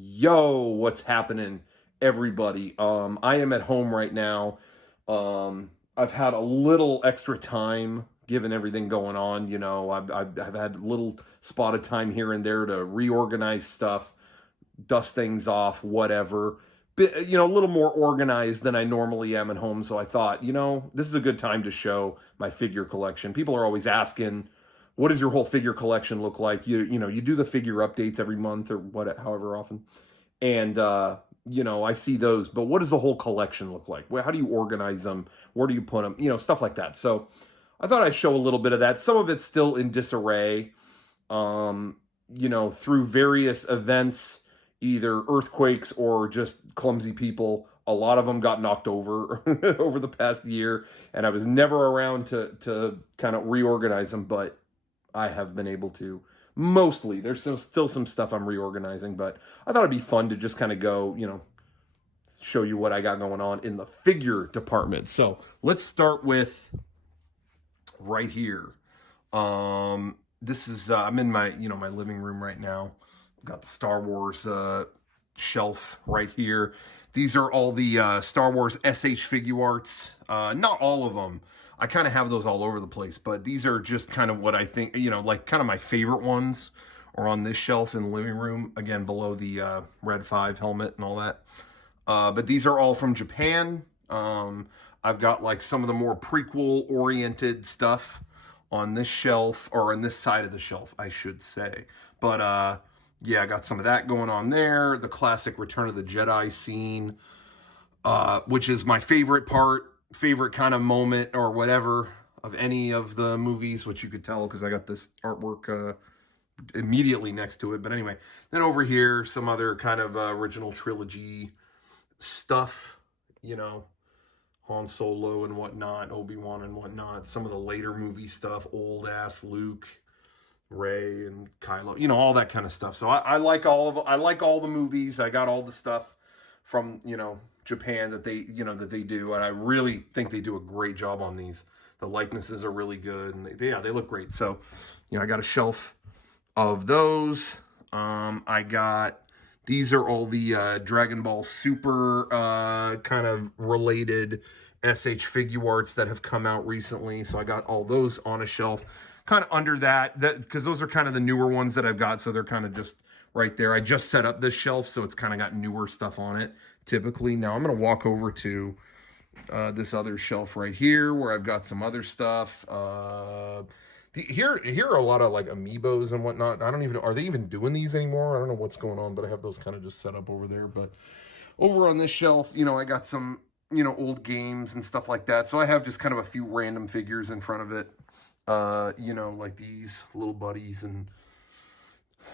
Yo, what's happening, everybody? I am at home right now. I've had a little extra time given everything going on. I've had a little spot of time here and there to reorganize stuff, dust things off, whatever. But, a little more organized than I normally am at home. So I thought, this is a good time to show my figure collection. People are always asking, what does your whole figure collection look like? You do the figure updates every month or however often. And, I see those, but what does the whole collection look like? How do you organize them? Where do you put them? Stuff like that. So I thought I'd show a little bit of that. Some of it's still in disarray, through various events, either earthquakes or just clumsy people. A lot of them got knocked over over the past year, and I was never around to kind of reorganize them, but I have been able to. Mostly. There's still some stuff I'm reorganizing, but I thought it'd be fun to just kind of go, show you what I got going on in the figure department. So let's start with right here. This is, I'm in my, my living room right now. Got the Star Wars shelf right here. These are all the Star Wars SH Figuarts. Not all of them. I kind of have those all over the place, but these are just kind of what I think, like kind of my favorite ones are on this shelf in the living room. Again, below the Red 5 helmet and all that. But these are all from Japan. I've got like some of the more prequel-oriented stuff on this shelf, or on this side of the shelf, I should say. But yeah, I got some of that going on there. The classic Return of the Jedi scene, which is my favorite kind of moment or whatever of any of the movies, which you could tell because I got this artwork immediately next to it. But anyway, then over here, some other kind of original trilogy stuff, Han Solo and whatnot, Obi-Wan and whatnot, some of the later movie stuff, old ass Luke, Rey and Kylo, all that kind of stuff. So I like all the movies. I got all the stuff from, Japan that they do, and I really think they do a great job on these. The likenesses are really good, and they look great. So, I got a shelf of those. These are all the Dragon Ball Super kind of related SH Figuarts that have come out recently. So I got all those on a shelf, kind of under that because those are kind of the newer ones that I've got. So they're kind of just right there. I just set up this shelf, so it's kind of got newer stuff on it typically. Now I'm going to walk over to this other shelf right here where I've got some other stuff. Here are a lot of like amiibos and whatnot. I don't even know, are they even doing these anymore? I don't know what's going on, but I have those kind of just set up over there. But over on this shelf, I got some, old games and stuff like that. So I have just kind of a few random figures in front of it. Like these little buddies, and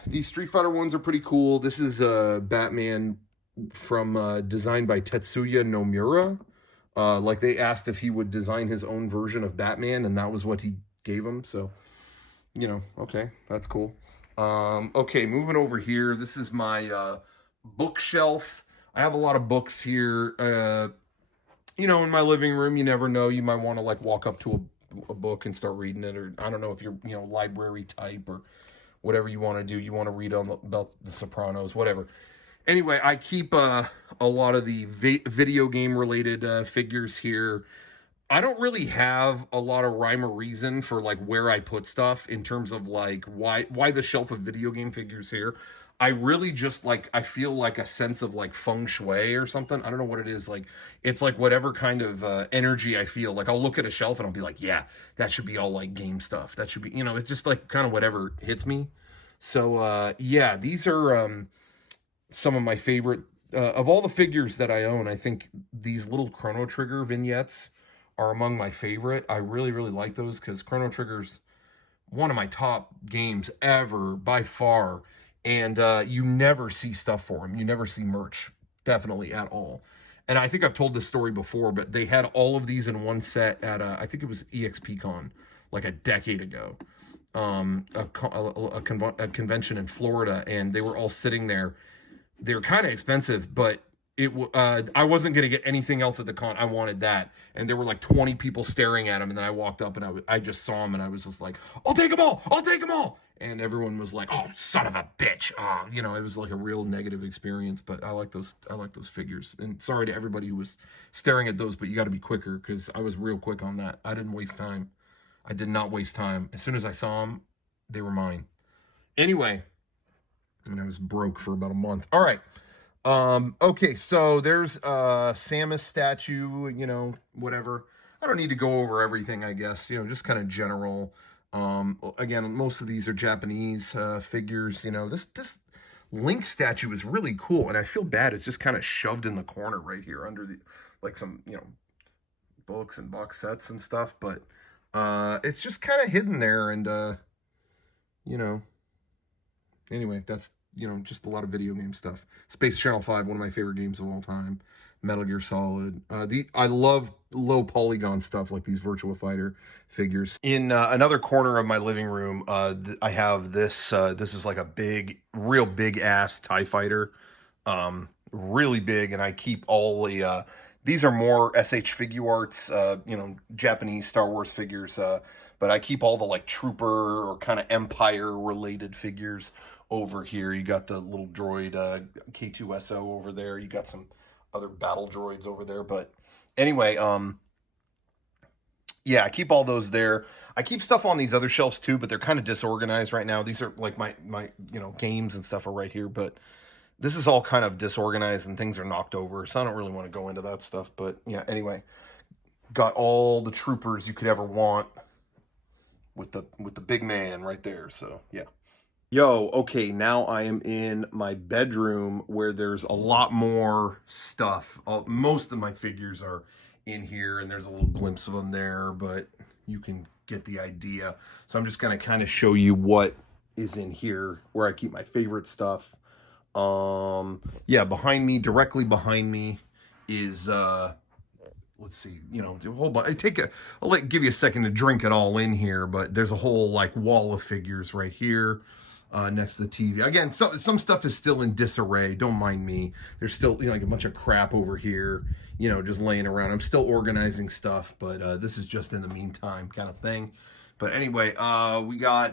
these Street Fighter ones are pretty cool. This is Batman from designed by Tetsuya Nomura. Like they asked if he would design his own version of Batman, and that was what he gave him. So, okay, that's cool. Okay, moving over here. This is my bookshelf. I have a lot of books here. In my living room. You never know. You might want to like walk up to a book and start reading it, or I don't know if you're library type or whatever you want to do. You want to read about the Sopranos, whatever. Anyway, I keep a lot of the video game related figures here. I don't really have a lot of rhyme or reason for like where I put stuff in terms of like why the shelf of video game figures here. I really just like, I feel like a sense of like feng shui or something. I don't know what it is. Like, it's like whatever kind of energy I feel. Like I'll look at a shelf and I'll be like, yeah, that should be all like game stuff. That should be, it's just like kind of whatever hits me. So yeah, these are some of my favorite, of all the figures that I own. I think these little Chrono Trigger vignettes are among my favorite. I really, really like those because Chrono Trigger's one of my top games ever by far. And you never see stuff for them. You never see merch, definitely, at all. And I think I've told this story before, but they had all of these in one set at, I think it was EXPCon, like a decade ago. A convention in Florida, and they were all sitting there. They were kind of expensive, but I wasn't going to get anything else at the con. I wanted that. And there were like 20 people staring at him. And then I walked up and I just saw him and I was just like, I'll take them all. I'll take them all. and everyone was like, "Oh, son of a bitch!" You know, it was like a real negative experience. But I like those figures. And sorry to everybody who was staring at those, but you got to be quicker because I was real quick on that. I didn't waste time. I did not waste time. As soon as I saw them, they were mine. Anyway, and I was broke for about a month. All right. Okay, so there's Samus statue, you know, whatever. I don't need to go over everything, I guess, you know, just kind of general. Again, most of these are Japanese figures, you know. This Link statue is really cool, and I feel bad it's just kind of shoved in the corner right here under the, like some, you know, books and box sets and stuff, but it's just kind of hidden there, and you know, anyway, that's, you know, just a lot of video game stuff. Space Channel 5, one of my favorite games of all time. Metal Gear Solid. I love low polygon stuff like these Virtua Fighter figures. In another corner of my living room, I have this. This is like a big, real big ass TIE Fighter. Really big, and I keep all the... these are more SH Figuarts, you know, Japanese Star Wars figures. But I keep all the like Trooper or kind of Empire related figures over here. You got the little droid K2SO over there. You got some other battle droids over there. But anyway, yeah, I keep all those there. I keep stuff on these other shelves too, but they're kind of disorganized right now. These are like my you know, games and stuff are right here, but this is all kind of disorganized and things are knocked over, so I don't really want to go into that stuff. But yeah, anyway, got all the troopers you could ever want with the big man right there. So yeah. Yo, okay, now I am in my bedroom where there's a lot more stuff. Most of my figures are in here, and there's a little glimpse of them there, but you can get the idea. So I'm just gonna kind of show you what is in here, where I keep my favorite stuff. Yeah, behind me, directly behind me is let's see, you know, a whole bunch. I'll give you a second to drink it all in here, but there's a whole like wall of figures right here. Next to the TV. Again, some stuff is still in disarray. Don't mind me. There's still, you know, like a bunch of crap over here, you know, just laying around. I'm still organizing stuff, but this is just in the meantime kind of thing. But anyway,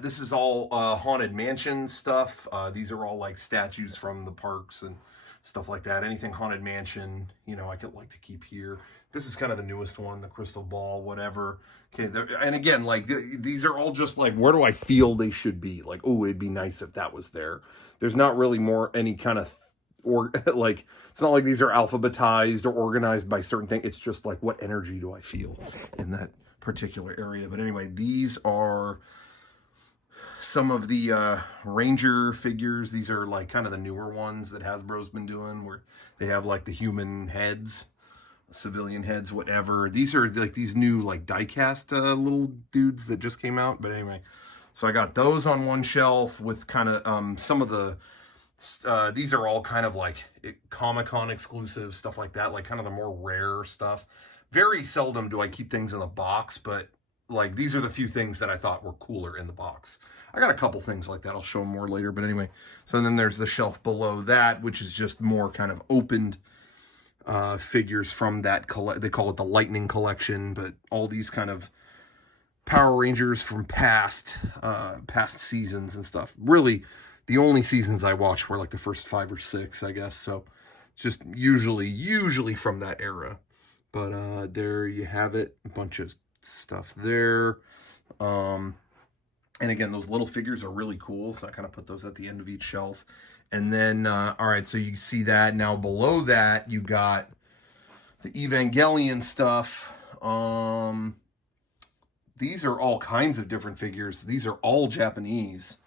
this is all Haunted Mansion stuff. These are all like statues from the parks and stuff like that. Anything Haunted Mansion, you know, I could like to keep here. This is kind of the newest one, the crystal ball, whatever. Okay, and again, like these are all just like, where do I feel they should be? Like, oh, it'd be nice if that was there. There's not really any kind of, or like, it's not like these are alphabetized or organized by certain things. It's just like, what energy do I feel in that particular area? But anyway, these are some of the Ranger figures. These are like kind of the newer ones that Hasbro's been doing, where they have like the human heads, civilian heads, whatever. These are like these new like die-cast little dudes that just came out. But anyway, so I got those on one shelf with kind of some of the these are all kind of like Comic-Con exclusive stuff like that, like kind of the more rare stuff. Very seldom do I keep things in the box, but like these are the few things that I thought were cooler in the box. I got a couple things like that. I'll show them more later. But anyway, so then there's the shelf below that, which is just more kind of opened figures from that they call it the Lightning Collection, but all these kind of Power Rangers from past seasons and stuff. Really, the only seasons I watched were like the first 5 or 6, I guess. So just usually from that era. But there you have it, a bunch of stuff there. And again, those little figures are really cool, so I kind of put those at the end of each shelf. And then, all right, so you see that. Now below that, you got the Evangelion stuff. These are all kinds of different figures. These are all Japanese,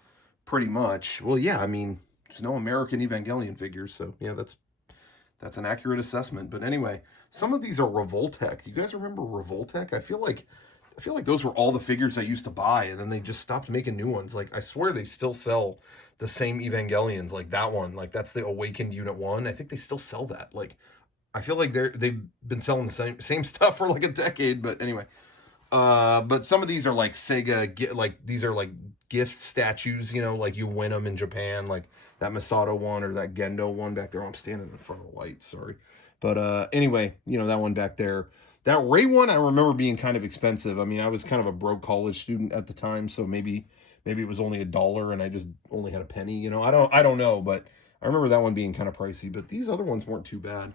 pretty much. Well, yeah, I mean, there's no American Evangelion figures, so yeah, that's an accurate assessment. But anyway, some of these are Revoltech. Do you guys remember Revoltech? I feel like those were all the figures I used to buy, and then they just stopped making new ones. Like, I swear they still sell the same Evangelions, like that one. Like, that's the Awakened Unit 1. I think they still sell that. Like, I feel like they've been selling the same stuff for like a decade. But anyway, but some of these are like Sega, like these are like gift statues, you know, like you win them in Japan, like that Masato one or that Gendo one back there. Oh, I'm standing in front of the light, sorry. But anyway, you know, that one back there. That Ray one, I remember being kind of expensive. I mean, I was kind of a broke college student at the time, so maybe maybe it was only $1 and I just only had a penny, you know. I don't know, but I remember that one being kind of pricey, but these other ones weren't too bad.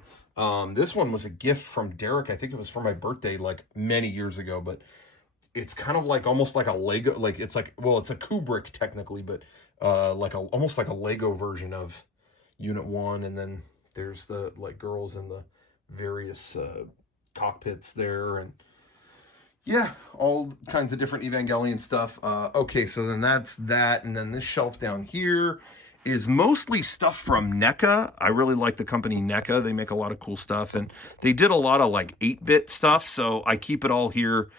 This one was a gift from Derek. I think it was for my birthday like many years ago, but it's kind of like almost like a Lego, like it's like, well, it's a Kubrick technically, but like almost like a Lego version of Unit 1. And then there's the like girls in the various cockpits there, and yeah, all kinds of different Evangelion stuff. Okay, so then that's that, and then this shelf down here is mostly stuff from Neca. I really like the company Neca. They make a lot of cool stuff, and they did a lot of like 8-bit stuff, so I keep it all here.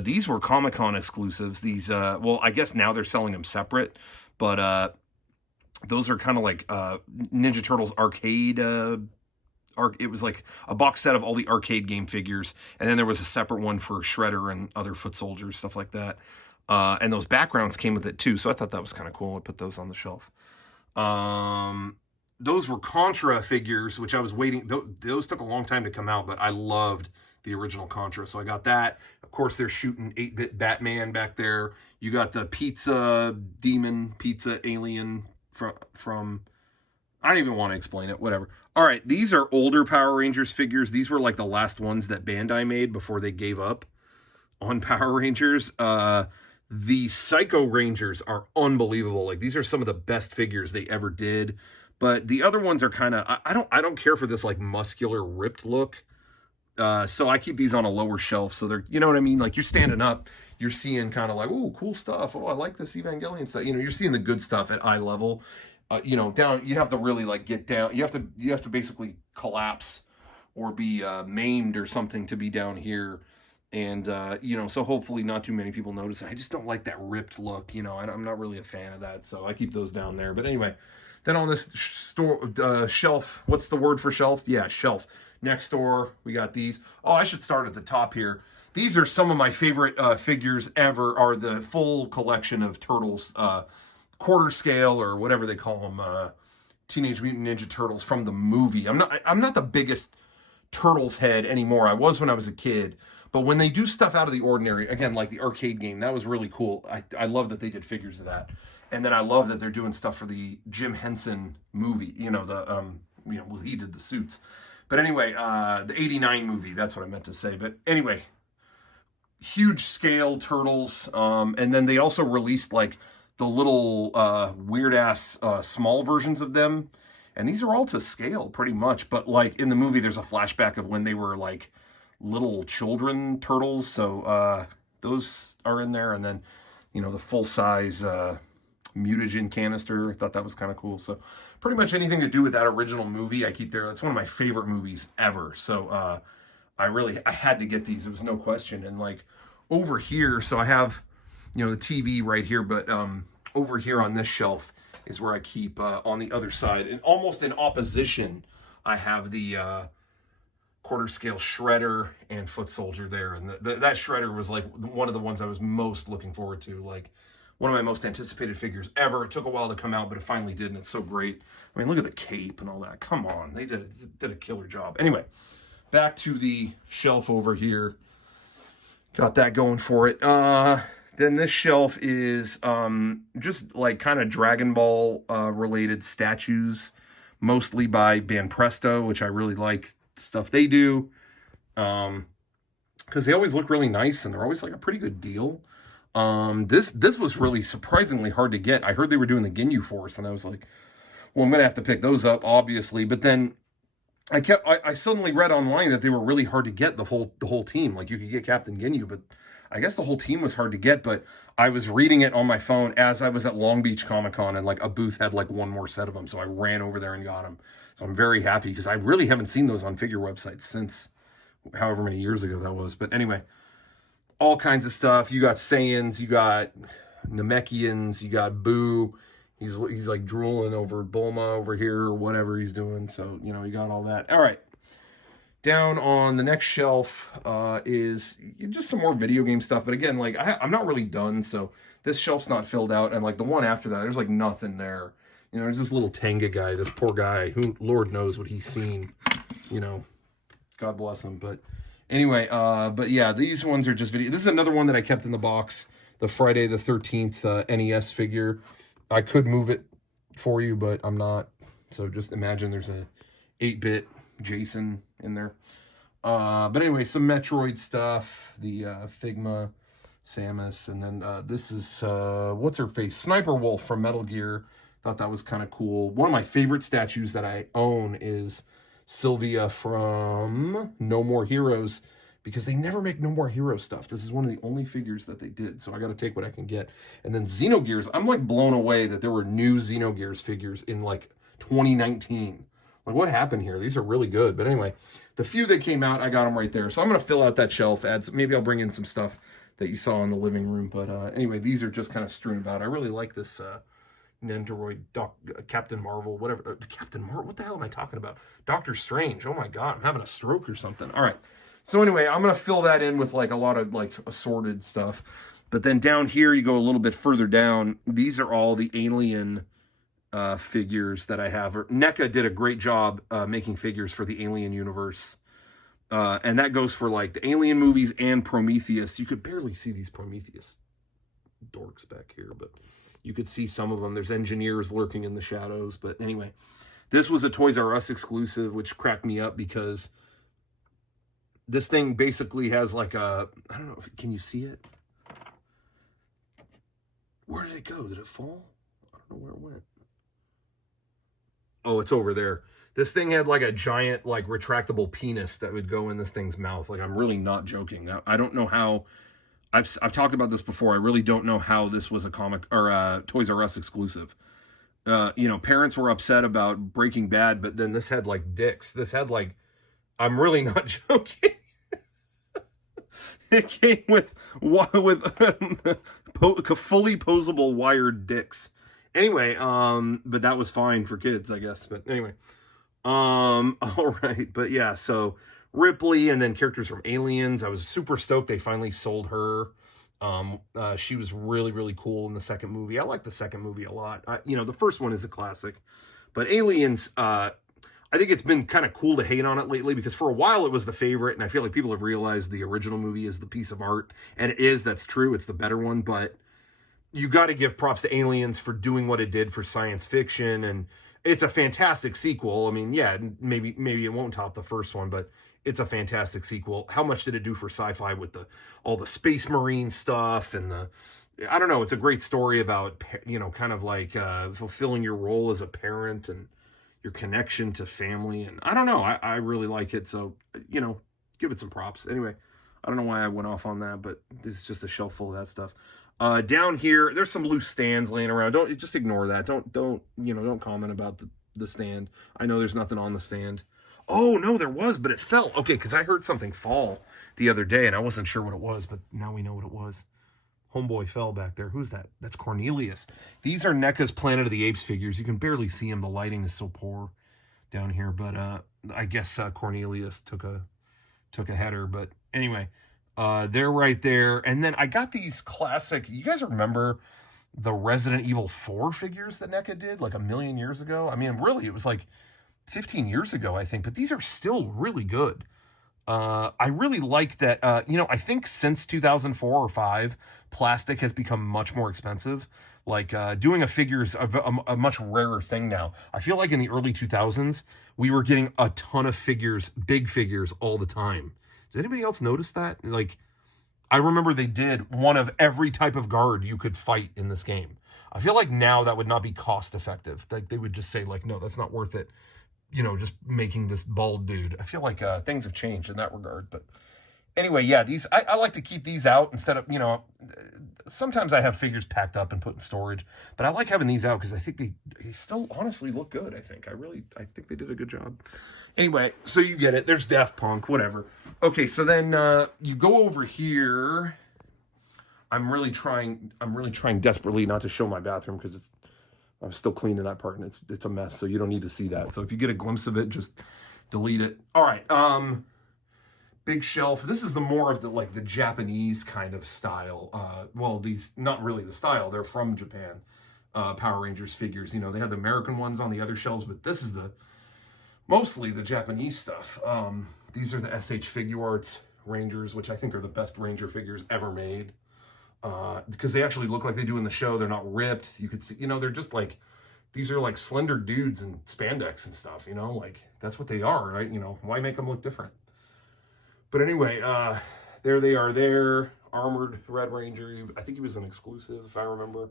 These were Comic-Con exclusives. These, well, I guess now they're selling them separate, but those are kind of like Ninja Turtles arcade. It was like a box set of all the arcade game figures, and then there was a separate one for Shredder and other foot soldiers, stuff like that. And those backgrounds came with it too, so I thought that was kind of cool. I put those on the shelf. Those were Contra figures, which I was waiting. Those took a long time to come out, but I loved the original Contra, so I got that. Of course, they're shooting 8-bit Batman back there. You got the pizza demon, pizza alien from I don't even want to explain it, whatever. All right, these are older Power Rangers figures. These were like the last ones that Bandai made before they gave up on Power Rangers. The Psycho Rangers are unbelievable. Like, these are some of the best figures they ever did. But the other ones are kind of, I don't care for this like muscular ripped look. So I keep these on a lower shelf. So they're, you know what I mean? Like, you're standing up, you're seeing kind of like, oh, cool stuff. Oh, I like this Evangelion stuff. You know, you're seeing the good stuff at eye level. You know, down, you have to really like get down. You have to basically collapse or be maimed or something to be down here. And, you know, so hopefully not too many people notice. I just don't like that ripped look, you know, I'm not really a fan of that. So I keep those down there. But anyway, then on this shelf, what's the word for shelf? Yeah, shelf. Next door, we got these. Oh, I should start at the top here. These are some of my favorite figures ever, are the full collection of Turtles, quarter scale or whatever they call them, Teenage Mutant Ninja Turtles from the movie. I'm not the biggest Turtles head anymore. I was when I was a kid. But when they do stuff out of the ordinary, again, like the arcade game, that was really cool. I love that they did figures of that. And then I love that they're doing stuff for the Jim Henson movie. You know, you know, well, he did the suits. But anyway, the 89 movie, that's what I meant to say. But anyway, huge scale Turtles. And then they also released like the little weird ass small versions of them. And these are all to scale pretty much. But like in the movie, there's a flashback of when they were like little children turtles, so those are in there. And then, you know, the full-size mutagen canister, I thought that was kind of cool. So pretty much anything to do with that original movie I keep there. That's one of my favorite movies ever. So I had to get these. It was no question. And like over here, so I have, you know, the TV right here, but over here on this shelf is where I keep on the other side, and almost in opposition, I have the quarter scale Shredder and Foot Soldier there. And that Shredder was like one of the ones I was most looking forward to, like one of my most anticipated figures ever. It took a while to come out, but it finally did, and it's so great. I mean, look at the cape and all that. Come on, they did a killer job. Anyway, back to the shelf over here. Got that going for it. Then this shelf is just like kind of Dragon Ball related statues, mostly by Banpresto, which I really like stuff they do, because they always look really nice and they're always like a pretty good deal. This was really surprisingly hard to get. I heard they were doing the Ginyu Force, and I was like, well, I'm gonna have to pick those up, obviously. But then I suddenly read online that they were really hard to get, the whole team. Like, you could get Captain Ginyu, but I guess the whole team was hard to get. But I was reading it on my phone as I was at Long Beach Comic-Con, and like a booth had like one more set of them, so I ran over there and got them. So I'm very happy, because I really haven't seen those on figure websites since however many years ago that was. But anyway, all kinds of stuff. You got Saiyans, you got Namekians, you got Boo. He's like drooling over Bulma over here or whatever he's doing. So, you know, you got all that. All right. Down on the next shelf is just some more video game stuff. But again, like I'm not really done. So this shelf's not filled out. And like the one after that, there's like nothing there. You know, there's this little Tenga guy, this poor guy, who Lord knows what he's seen, you know, God bless him. But anyway, but yeah, these ones are just video. This is another one that I kept in the box. the Friday the 13th NES figure. I could move it for you, but I'm not. So just imagine there's a 8-bit Jason in there. But anyway, some Metroid stuff, the Figma, Samus, and then this is, what's her face? Sniper Wolf from Metal Gear. Thought that was kind of cool. One of my favorite statues that I own is Sylvia from No More Heroes, because they never make No More Hero stuff. This is one of the only figures that they did, so I got to take what I can get. And then Xenogears, I'm like blown away that there were new Xenogears figures in like 2019. Like, what happened here? These are really good. But anyway, the few that came out, I got them right there. So I'm going to fill out that shelf, maybe I'll bring in some stuff that you saw in the living room. But anyway, these are just kind of strewn about. I really like this Nendoroid, Captain Marvel, whatever. Captain Marvel? What the hell am I talking about? Doctor Strange. Oh my God, I'm having a stroke or something. All right. So anyway, I'm going to fill that in with like a lot of like assorted stuff. But then down here, you go a little bit further down. These are all the Alien figures that I have. Neca did a great job making figures for the Alien universe. And that goes for like the Alien movies and Prometheus. You could barely see these Prometheus dorks back here, but you could see some of them. There's engineers lurking in the shadows. But anyway, this was a Toys R Us exclusive, which cracked me up because this thing basically has like a, I don't know, can you see it? Where did it go? Did it fall? I don't know where it went. Oh, it's over there. This thing had like a giant, like retractable penis that would go in this thing's mouth. Like, I'm really not joking. I don't know how, I've talked about this before. I really don't know how this was a comic or a Toys R Us exclusive. You know, parents were upset about Breaking Bad, but then this had like dicks. This had like, I'm really not joking. It came with fully posable wired dicks. Anyway, but that was fine for kids, I guess. But anyway, all right. But yeah, so Ripley and then characters from Aliens. I was super stoked they finally sold her. She was really, really cool in the second movie. I like the second movie a lot. You know, the first one is a classic, but Aliens, I think it's been kind of cool to hate on it lately because for a while it was the favorite, and I feel like people have realized the original movie is the piece of art, and it is, that's true, it's the better one, but you got to give props to Aliens for doing what it did for science fiction, and it's a fantastic sequel. I mean, yeah, maybe it won't top the first one, but it's a fantastic sequel. How much did it do for sci-fi with all the space marine stuff and I don't know, it's a great story about, you know, kind of like fulfilling your role as a parent and your connection to family. And I don't know, I really like it. So, you know, give it some props. Anyway, I don't know why I went off on that, but it's just a shelf full of that stuff. Down here, there's some loose stands laying around. Don't just ignore that. Don't comment about the stand. I know there's nothing on the stand. Oh, no, there was, but it fell. Okay, because I heard something fall the other day, and I wasn't sure what it was, but now we know what it was. Homeboy fell back there. Who's that? That's Cornelius. These are NECA's Planet of the Apes figures. You can barely see him. The lighting is so poor down here, but I guess Cornelius took a header. But anyway, they're right there. And then I got these classic, you guys remember the Resident Evil 4 figures that NECA did like a million years ago? I mean, really, it was like 15 years ago, I think, but these are still really good. I really like that, you know, I think since 2004 or 5, plastic has become much more expensive. Like, doing a figure is a much rarer thing now. I feel like in the early 2000s, we were getting a ton of figures, big figures, all the time. Does anybody else notice that? Like, I remember they did one of every type of guard you could fight in this game. I feel like now that would not be cost effective. Like, they would just say, like, no, that's not worth it. You know, just making this bald dude. I feel like things have changed in that regard. But anyway, yeah, these, I like to keep these out instead of, you know, sometimes I have figures packed up and put in storage, but I like having these out because I think they still honestly look good, I think. I think they did a good job. Anyway, so you get it. There's Daft Punk, whatever. Okay, so then you go over here. I'm really trying desperately not to show my bathroom because I'm still cleaning that part and it's a mess, so you don't need to see that. So if you get a glimpse of it, just delete it. All right, big shelf. This is the more of the Japanese kind of style. Well, these, not really the style, they're from Japan. Power Rangers figures, you know, they have the American ones on the other shelves, but this is mostly the Japanese stuff. These are the SH Figuarts Rangers, which I think are the best Ranger figures ever made. because they actually look like they do in the show. They're not ripped. You could see, you know, they're just like, these are like slender dudes in spandex and stuff, you know, like that's what they are, right? You know, why make them look different? But anyway, there they are there. Armored Red Ranger. I think he was an exclusive, if I remember.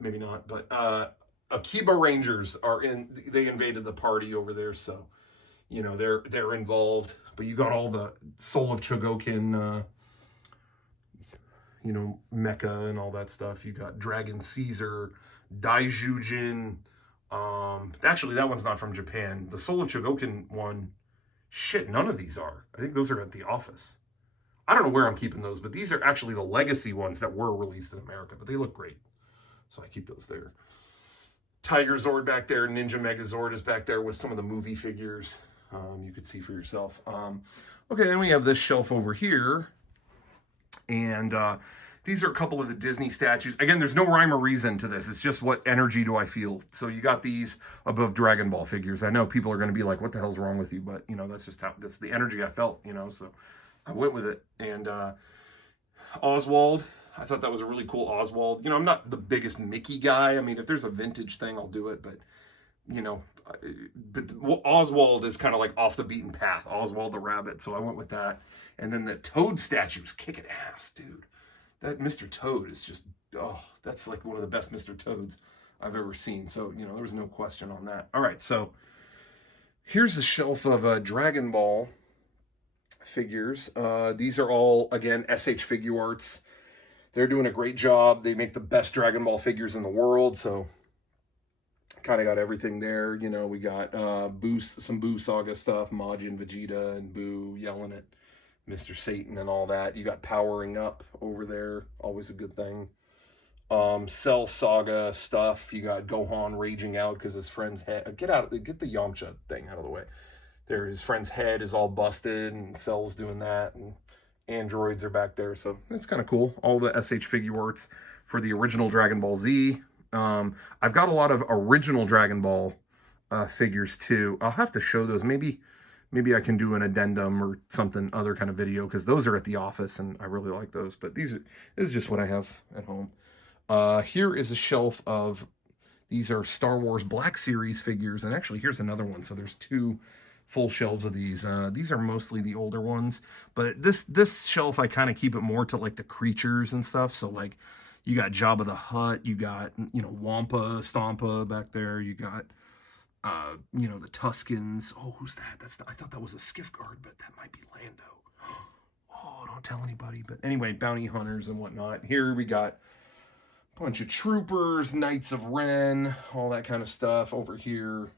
Maybe not, but Akiba Rangers are in. They invaded the party over there, so you know they're involved. But you got all the Soul of Chogokin, you know, mecha and all that stuff. You got Dragon Caesar, Daijujin. Actually, that one's not from Japan. The Soul of Chogokin one, shit, none of these are. I think those are at the office. I don't know where I'm keeping those, but these are actually the legacy ones that were released in America, but they look great. So I keep those there. Tiger Zord back there. Ninja Megazord is back there with some of the movie figures. You could see for yourself. Okay, then we have this shelf over here. And these are a couple of the Disney statues. Again, there's no rhyme or reason to this. It's just what energy do I feel. So you got these above Dragon Ball figures. I know people are going to be like, what the hell's wrong with you? But, you know, that's just how, that's the energy I felt, you know. So I went with it. And Oswald, I thought that was a really cool Oswald. You know, I'm not the biggest Mickey guy. I mean, if there's a vintage thing, I'll do it. But, you know, Oswald is kind of like off the beaten path. Oswald the rabbit. So I went with that. And then the Toad statue is kicking ass, dude. That Mr. Toad is just, oh, that's like one of the best Mr. Toads I've ever seen. So, you know, there was no question on that. All right, so here's the shelf of Dragon Ball figures. These are all, again, SH Figuarts. They're doing a great job. They make the best Dragon Ball figures in the world, so kind of got everything there. You know, we got some Boo Saga stuff, Majin, Vegeta, and Boo yelling at Mr. Satan and all that. You got Powering Up over there, always a good thing. Cell Saga stuff. You got Gohan raging out because his friend's head, get the Yamcha thing out of the way. There, his friend's head is all busted, and Cell's doing that, and androids are back there, so it's kind of cool. All the SH Figuarts for the original Dragon Ball Z. I've got a lot of original Dragon Ball figures too. I'll have to show those. Maybe I can do an addendum or something, other kind of video, because those are at the office, and I really like those. But this is just what I have at home. Here is a shelf of, these are Star Wars Black Series figures, and actually here's another one. So there's two full shelves of these. These are mostly the older ones, but this shelf I kind of keep it more to like the creatures and stuff. So like you got Jabba the Hutt, you got, you know, Wampa Stompa back there, you got you know, the Tuskens. Oh, who's that? I thought that was a skiff guard, but that might be Lando. Oh, don't tell anybody. But anyway, bounty hunters and whatnot. Here we got a bunch of troopers, Knights of Ren, all that kind of stuff. Over here,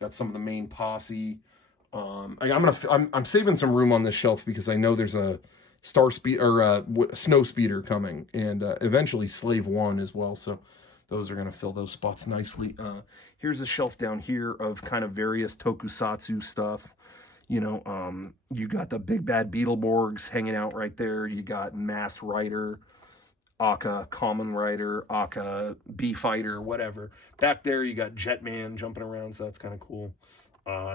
got some of the main posse. I'm saving some room on this shelf because I know there's a snow speeder coming, and eventually Slave 1 as well. So those are going to fill those spots nicely. Here's a shelf down here of kind of various tokusatsu stuff. You know, you got the Big Bad Beetleborgs hanging out right there. You got Mass Rider, Akka, Common Rider, Akka, B-Fighter, whatever. Back there, you got Jetman jumping around, so that's kind of cool.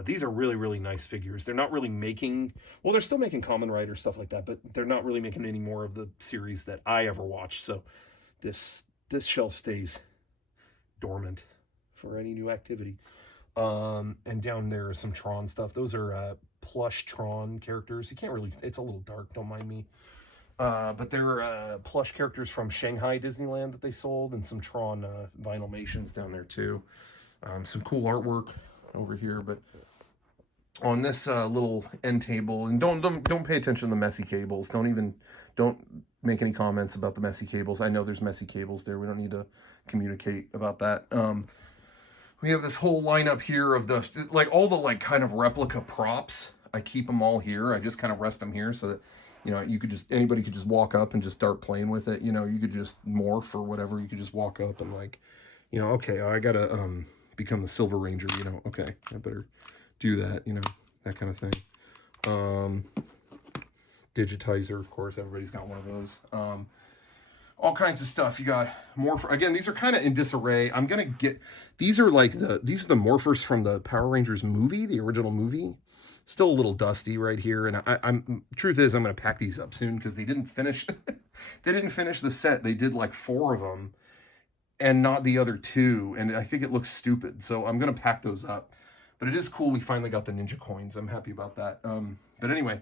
These are really, really nice figures. They're not really making, well, they're still making Common Rider, stuff like that, but they're not really making any more of the series that I ever watched. So this shelf stays dormant for any new activity. And down there is some Tron stuff. Those are plush Tron characters. You can't really, it's a little dark, don't mind me. But they're plush characters from Shanghai Disneyland that they sold, and some Tron Vinylmations down there too. Some cool artwork over here, but on this little end table, and don't pay attention to the messy cables. Don't make any comments about the messy cables. I know there's messy cables there. We don't need to communicate about that. We have this whole lineup here of the, like, all the, like, kind of replica props. I keep them all here. I just kind of rest them here so that, you know, anybody could just walk up and just start playing with it. You know, you could just morph or whatever. You could just walk up and, like, you know, okay, I gotta become the Silver Ranger, you know, okay, I better do that, you know, that kind of thing. Digitizer, of course, everybody's got one of those. all kinds of stuff. You got more, again, these are kind of in disarray. I'm going to get, these are like these are the morphers from the Power Rangers movie, the original movie. Still a little dusty right here. And truth is, I'm going to pack these up soon because they didn't finish, they didn't finish the set. They did like 4 of them and not the other 2. And I think it looks stupid. So I'm going to pack those up. But it is cool we finally got the Ninja coins. I'm happy about that. But anyway,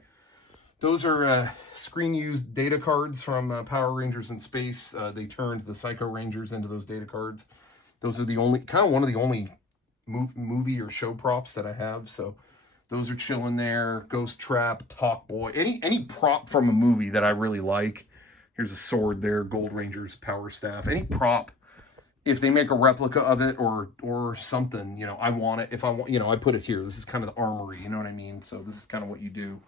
those are screen-used data cards from Power Rangers in Space. They turned the Psycho Rangers into those data cards. Those are the only, kind of one of the only movie or show props that I have. So those are chilling there. Ghost Trap, Talk Boy, any prop from a movie that I really like. Here's a sword there, Gold Ranger's power staff. Any prop, if they make a replica of it or something, you know, I want it. If I want, you know, I put it here. This is kind of the armory, you know what I mean? So this is kind of what you do.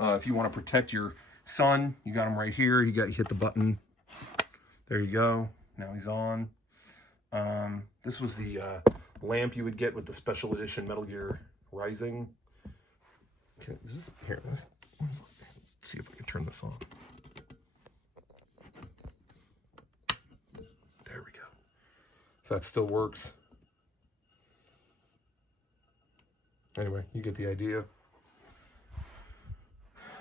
If you want to protect your son, you got him right here. You hit the button. There you go. Now he's on. This was the lamp you would get with the special edition Metal Gear Rising. Okay, here, let's see if I can turn this on. There we go. So that still works. Anyway, you get the idea.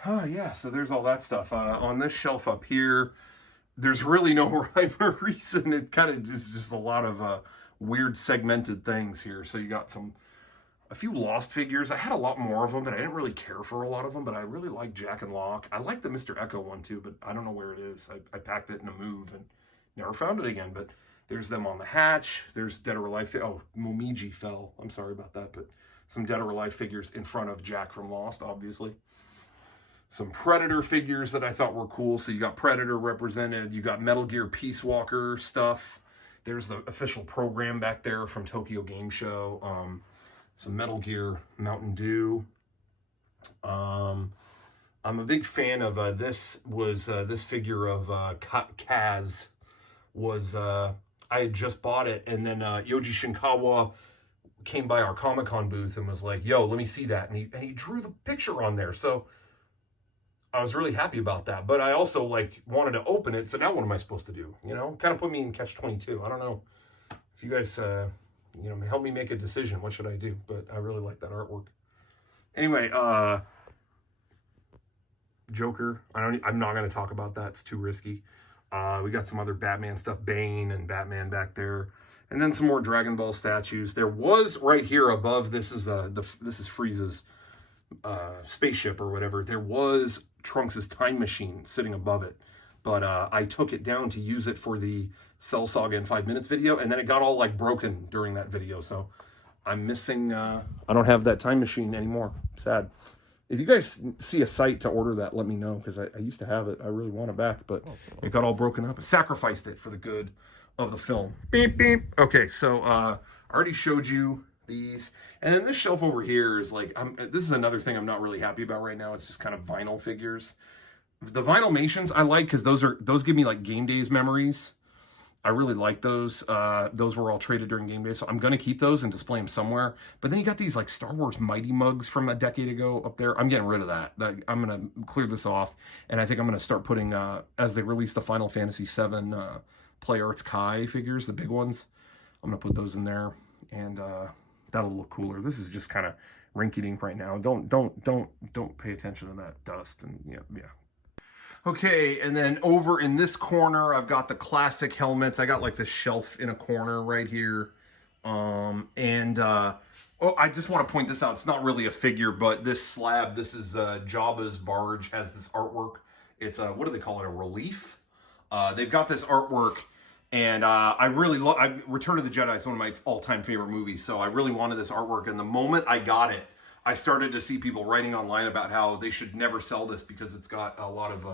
Oh, yeah, so there's all that stuff. On this shelf up here, there's really no rhyme or reason. It kind of is just a lot of weird segmented things here. So you got a few Lost figures. I had a lot more of them, but I didn't really care for a lot of them. But I really like Jack and Locke. I like the Mr. Echo one too, but I don't know where it is. I packed it in a move and never found it again. But there's them on the hatch. There's Dead or Alive. Oh, Momiji fell. I'm sorry about that. But some Dead or Alive figures in front of Jack from Lost, obviously. Some Predator figures that I thought were cool. So you got Predator represented. You got Metal Gear Peace Walker stuff. There's the official program back there from Tokyo Game Show. Some Metal Gear Mountain Dew. I'm a big fan of this figure of Kaz was I had just bought it, and then Yoji Shinkawa came by our Comic-Con booth and was like, yo, let me see that. And he drew the picture on there. So I was really happy about that. But I also like wanted to open it. So now what am I supposed to do? You know, kind of put me in catch-22. I don't know if you guys, you know, help me make a decision. What should I do? But I really like that artwork. Anyway, Joker. I'm not going to talk about that. It's too risky. We got some other Batman stuff, Bane and Batman back there. And then some more Dragon Ball statues. There was right here above, this is Frieza's spaceship or whatever. There was Trunks' time machine sitting above it. But I took it down to use it for the Cell Saga in 5 minutes video, and then it got all like broken during that video. So I'm missing, I don't have that time machine anymore. Sad. If you guys see a site to order that, let me know, because I used to have it. I really want it back, but it got all broken up. I sacrificed it for the good of the film. Beep, beep. Okay, so I already showed you these. And then this shelf over here is like, this is another thing I'm not really happy about right now. It's just kind of vinyl figures. The Vinylmations I like because those give me like game days memories. I really like those. Those were all traded during game days, so I'm going to keep those and display them somewhere. But then you got these like Star Wars Mighty mugs from a decade ago up there. I'm getting rid of that. I'm going to clear this off, and I think I'm going to start putting, as they release the Final Fantasy VII Play Arts Kai figures, the big ones, I'm going to put those in there, and that'll look cooler. This is just kind of rinky-dink right now. Don't pay attention to that dust, and yeah. Okay, and then over in this corner, I've got the classic helmets. I got like this shelf in a corner right here. Oh, I just want to point this out. It's not really a figure, but this slab, this is Jabba's barge, has this artwork. It's what do they call it? A relief. They've got this artwork, and I really love. Return of the Jedi is one of my all-time favorite movies, so I really wanted this artwork. And the moment I got it, I started to see people writing online about how they should never sell this because it's got a lot of,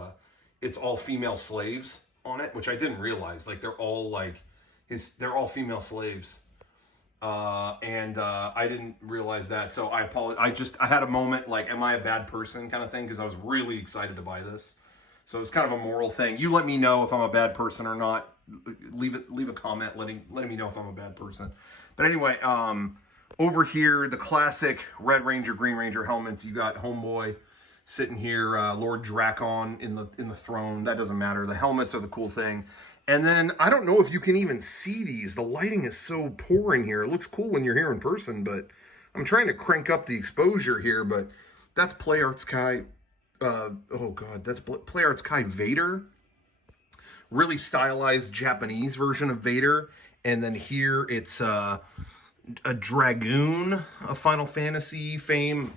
it's all female slaves on it, which I didn't realize. Like they're all like, they're all female slaves. I didn't realize that. So I apologize. I had a moment like, am I a bad person kind of thing? Because I was really excited to buy this. So it's kind of a moral thing. You let me know if I'm a bad person or not. Leave a comment letting me know if I'm a bad person. But anyway, over here, the classic Red Ranger, Green Ranger helmets. You got Homeboy sitting here, Lord Drakon in the throne. That doesn't matter. The helmets are the cool thing. And then I don't know if you can even see these. The lighting is so poor in here. It looks cool when you're here in person, but I'm trying to crank up the exposure here. But that's Play Arts Kai. Oh God, that's Play Arts Kai Vader. Really stylized Japanese version of Vader. And then here it's a Dragoon of Final Fantasy fame.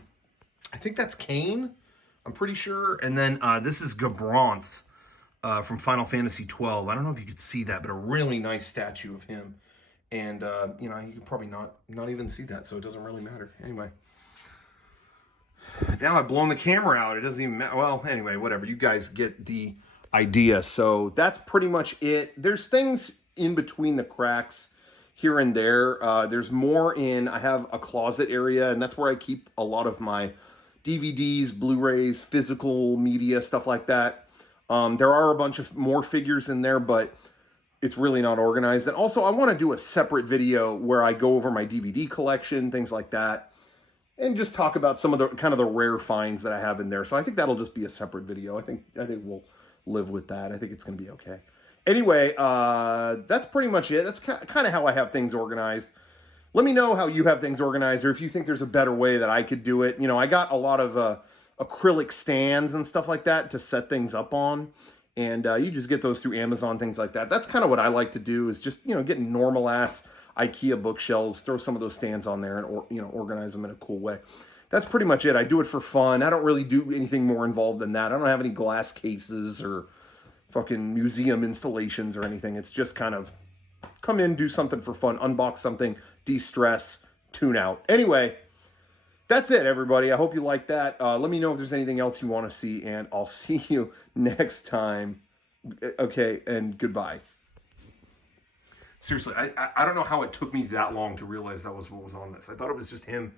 I think that's Kane. I'm pretty sure. And then this is Gabronth from Final Fantasy 12. I don't know if you could see that, but a really nice statue of him. And, you know, you could probably not even see that, so it doesn't really matter. Anyway. Now I've blown the camera out. It doesn't even matter. Well, anyway, whatever. You guys get the idea. So that's pretty much it. There's things in between the cracks here and there. There's more in, I have a closet area, and that's where I keep a lot of my DVDs, Blu-rays, physical media, stuff like that. There are a bunch of more figures in there, but it's really not organized. And also, I want to do a separate video where I go over my DVD collection, things like that, and just talk about some of the kind of the rare finds that I have in there. So I think that'll just be a separate video. I think we'll live with that. I think it's going to be okay. Anyway, that's pretty much it. That's kind of how I have things organized. Let me know how you have things organized, or if you think there's a better way that I could do it. You know, I got a lot of acrylic stands and stuff like that to set things up on. And you just get those through Amazon, things like that. That's kind of what I like to do, is just, you know, get normal-ass IKEA bookshelves, throw some of those stands on there, and, you know, organize them in a cool way. That's pretty much it. I do it for fun. I don't really do anything more involved than that. I don't have any glass cases or fucking museum installations or anything. It's just kind of come in, do something for fun, unbox something, de-stress, tune out. Anyway, that's it, everybody. I hope you like that. Let me know if there's anything else you want to see, and I'll see you next time. Okay, and goodbye. Seriously, I don't know how it took me that long to realize that was what was on this. I thought it was just him.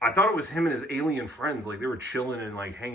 I thought it was him and his alien friends. Like, they were chilling and, like, hanging out.